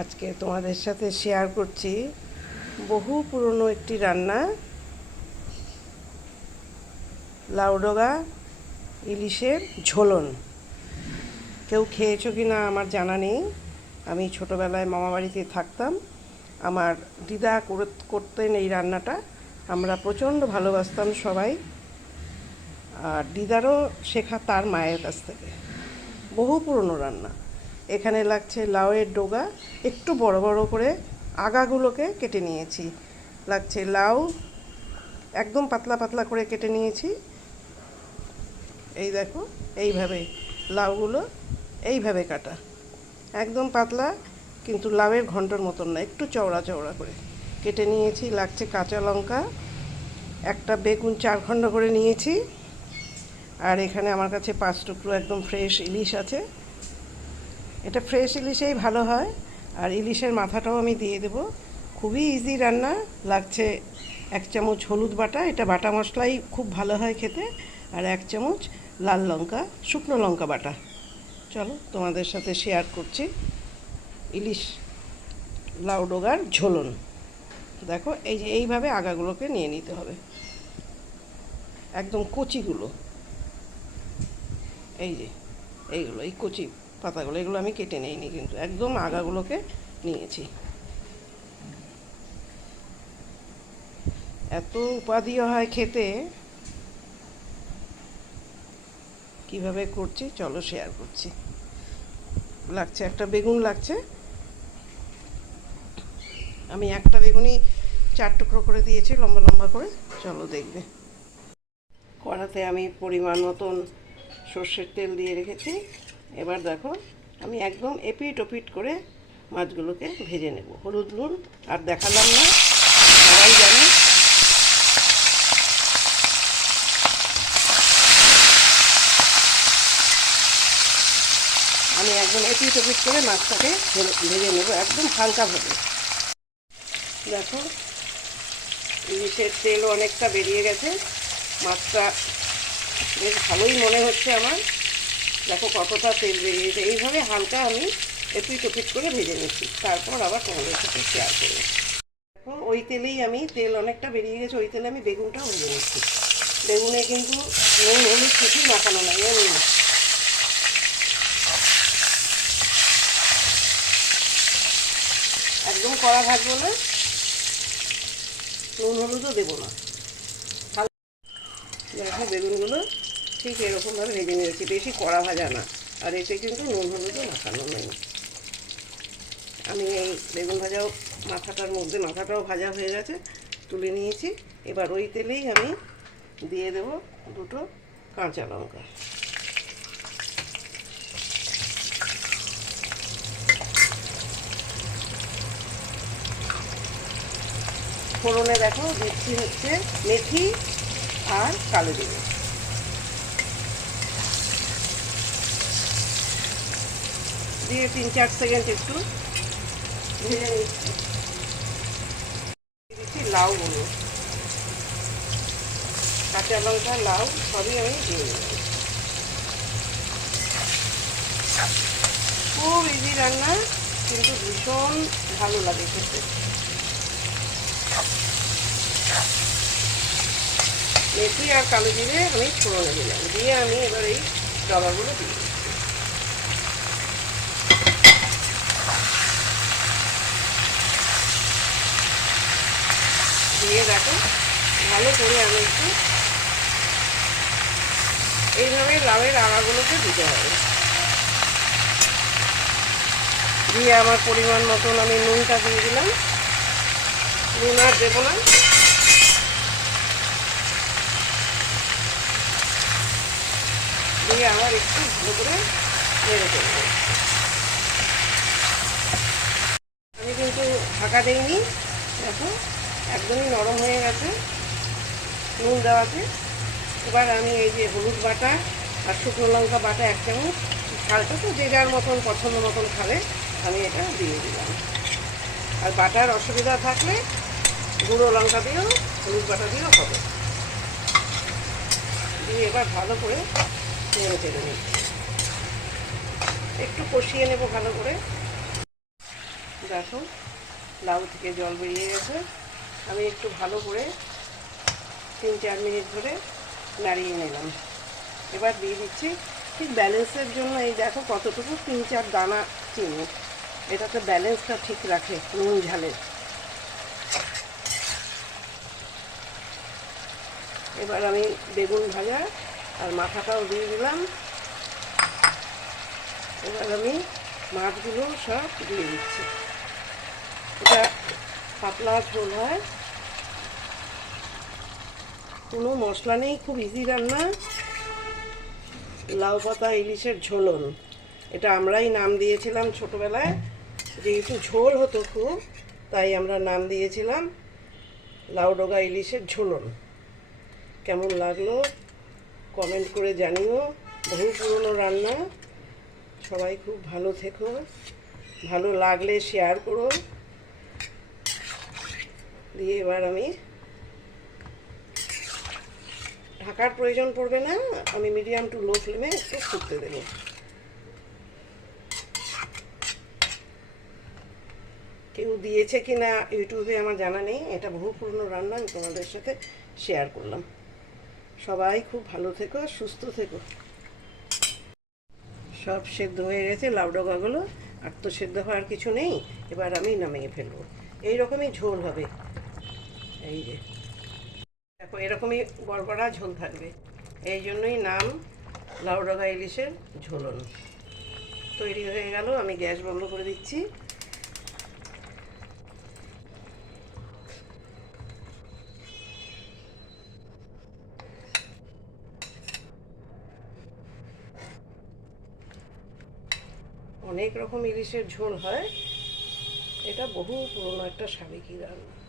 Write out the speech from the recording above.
আজকে তোমাদের সাথে শেয়ার করছি। বহু পুরনো একটি রান্না। লাউডোগা ইলিশের ঝোলন। কেউ খেয়েছো কি না আমার জানা নেই। আমি ছোটোবেলায় মামাবাড়িতে থাকতাম। আমার দিদা করে- করতেন এই রান্নাটা। আমরা প্রচণ্ড ভালোবাসতাম সবাই। আর দিদারও শেখা তার মায়ের কাছ থেকে। বহু পুরনো রান্না। এখানে লাগছে লাউয়ের ডোগা। একটু বড় বড় করে আগাগুলোকে কেটে নিয়েছি। লাগছে লাউ, একদম পাতলা পাতলা করে কেটে নিয়েছি। এই দেখো, এইভাবে লাউগুলো এইভাবে কাটা। একদম পাতলা, কিন্তু লাউয়ের ঘন্টর মতন না, একটু চওড়া চওড়া করে কেটে নিয়েছি। লাগছে কাঁচা লঙ্কা, একটা বেগুন চার খণ্ড করে নিয়েছি। আর এখানে আমার কাছে পাঁচ টুকরো একদম ফ্রেশ ইলিশ আছে। এটা ফ্রেশ ইলিশেই ভালো হয়। আর ইলিশের মাথাটাও আমি দিয়ে দেব। খুবই ইজি রান্না, লাগছে এক চামচ হলুদ বাটা। এটা বাটা মশলাই খুব ভালো হয় খেতে। আর এক চামচ লাল লঙ্কা, শুকনো লঙ্কা বাটা। চলো তোমাদের সাথে শেয়ার করছি ইলিশ লাউ ডোগার ঝোলন। দেখো, এই যে এইভাবে আগাগুলোকে নিয়ে নিতে হবে। একদম কচিগুলো। এই যে, এইগুলো, এই কচি পাতাগুলো, এগুলো আমি কেটে নিইনি কিন্তু, একদম আগাগুলোকে নিয়েছি। এত উপাদিও হয় খেতে। কীভাবে করছি? চলো শেয়ার করছি। লাগছে একটা বেগুন লাগছে। আমি একটা বেগুনই চার টুকরো করে দিয়েছি, লম্বা লম্বা করে। চলো দেখবে। কড়াতে আমি পরিমাণ মতন সর্ষের তেল দিয়ে রেখেছি। এবার দেখো, আমি একদম এপিট ওপিট করে মাছগুলোকে ভেজে নেব। হলুদ নুন আর দেখালাম না, সবাই জানে। আমি একদম এপিট ওপিট করে মাছটাকে ভেজে নেব একদম হালকাভাবে। দেখো, ইলিশের তেলও অনেকটা বেরিয়ে গেছে। মাছটা বেশ ভালোই মনে হচ্ছে আমার। দেখো কতটা তেল বেরিয়েছে এইভাবে হালকা আমি একটু ওপিট করে ভেজে নিচ্ছি। তারপর আবার তোমাদের সাথে শেয়ার করব। দেখো, ওই তেলেই আমি তেল অনেকটা বেরিয়ে গেছে। ওই তেলে আমি বেগুনটাও ভেজে নিচ্ছি। বেগুনে কিন্তু নুন, হলুদ কিছুই মাখানো নাই, এমনি। একদম কড়া ভাজবো না। নুন, হলুদও দেবো না। দেখো বেগুনগুলো ঠিক এরকমভাবে ভেজে নিয়েছি, বেশি কড়া ভাজা না। আর এতে কিন্তু নুন হলুদও মাখানো নেই আমি এই বেগুন ভাজাও মাথাটার মধ্যে, মাথাটাও ভাজা হয়ে গেছে, তুলে নিয়েছি। এবার ওই তেলেই আমি দিয়ে দেব দুটো কাঁচা লঙ্কা। ফোড়নে দেখো দিচ্ছি হচ্ছে মেথি আর কালো জিরে। দিয়ে তিন চার সেকেন্ড একটু ভেজে নিচ্ছি। দিচ্ছি লাউগুলো কাঁচা লঙ্কা, লাউ সবই আমি দিয়ে দিলাম খুব ইজি রান্না, কিন্তু ভীষণ ভালো লাগে খেতে। মেথি আর কালো জিরে আমি ফোড়নে দিলাম। দিয়ে আমি এবার এই ডবাগুলো দিয়ে দিচ্ছি। দিয়ে দেখো। ভালো করে আমি একটু এইভাবে লাউয়ের আগাগুলোকে দিতে হবে। দিয়ে আমার পরিমাণ মতন আমি নুনটা দিয়ে দিলাম। নুন আর দেবো না। দিয়ে আবার একটু ভালো করে নেড়ে দেবো। আমি কিন্তু ঢাকা দিইনি। একদমই নরম হয়ে গেছে, নুন দেওয়াতে। এবার আমি এই যে হলুদ বাটা আর শুকনো লঙ্কা বাটা এক চামচ ঝালটা তো যে যার মতন, পছন্দ মতন খাবে, আমি এটা দিয়ে দিলাম। আর বাটার অসুবিধা থাকলে গুঁড়ো লঙ্কা দিয়েও, হলুদ বাটা দিয়েও হবে। দিয়ে এবার ভালো করে নেড়ে চেড়ে নিচ্ছি। একটু কষিয়ে নেব ভালো করে। দেখো, লাউ থেকে জল বেরিয়ে গেছে। আমি একটু ভালো করে তিন চার মিনিট ধরে নাড়িয়ে নিলাম। এবার দিয়ে দিচ্ছি ঠিক ব্যালেন্সের জন্য এই দেখো কতটুকু তিন চার দানা চিনি। এটাতে ব্যালেন্সটা ঠিক রাখে নুন ঝালের এবার আমি বেগুন ভাজা আর মাথাটাও দিয়ে দিলাম। এবার আমি মাছগুলো সব দিয়ে দিচ্ছি। এটা পাতলা ঝোল হয়। কোনো মশলা নেই, খুব ইজি রান্না। লাউ পাতা, ইলিশের ঝোলন। এটা আমরাই নাম দিয়েছিলাম ছোটোবেলায়। যেহেতু ঝোল হতো খুব, তাই আমরা নাম দিয়েছিলাম লাউ ডগা, ইলিশের ঝোলন। কেমন লাগল কমেন্ট করে জানিও। বহু পুরনো রান্না। সবাই খুব ভালো থেকো। ভালো লাগলে শেয়ার করো। দিয়ে এবার আমি ঢাকার প্রয়োজন পড়বে না, আমি মিডিয়াম টু লো ফ্লেমে একটু ফুটতে দেবো। কেউ দিয়েছে কি না ইউটিউবে আমার জানা নেই, এটা বহু পুরনো রান্না, আমি তোমাদের সাথে শেয়ার করলাম। সবাই খুব ভালো থেকো, সুস্থ থেকো। সব সেদ্ধ হয়ে গেছে লাউ ডগাগুলো আর তো সেদ্ধ হওয়ার কিছু নেই, এবার আমি নামিয়ে ফেলব। এই রকমই ঝোল হবে। এই যে। দেখো, এরকমই গড়গড়া ঝোল থাকবে। এই জন্যই নাম লাউ ডগা ইলিশের ঝোলন। তৈরি হয়ে গেল, আমি গ্যাস বন্ধ করে দিচ্ছি। অনেক রকম ইলিশের ঝোল হয়। এটা বহু পুরনো একটা সাবেকি রান্না।